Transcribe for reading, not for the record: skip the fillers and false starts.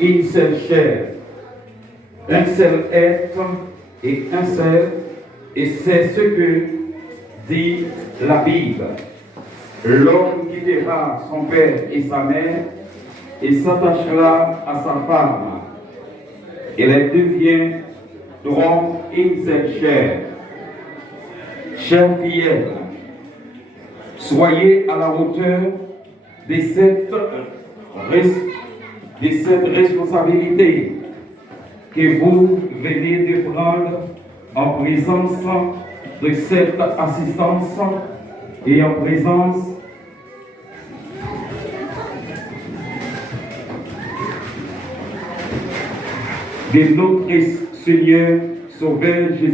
Une seule chair, un seul être et un seul, et c'est ce que dit la Bible. L'homme quittera son père et sa mère et s'attachera à sa femme, et les deviendront une seule chair. Chers fidèles, soyez à la hauteur de cette responsabilité que vous venez de prendre en présence de cette assistance et en présence de notre Seigneur Sauveur Jésus.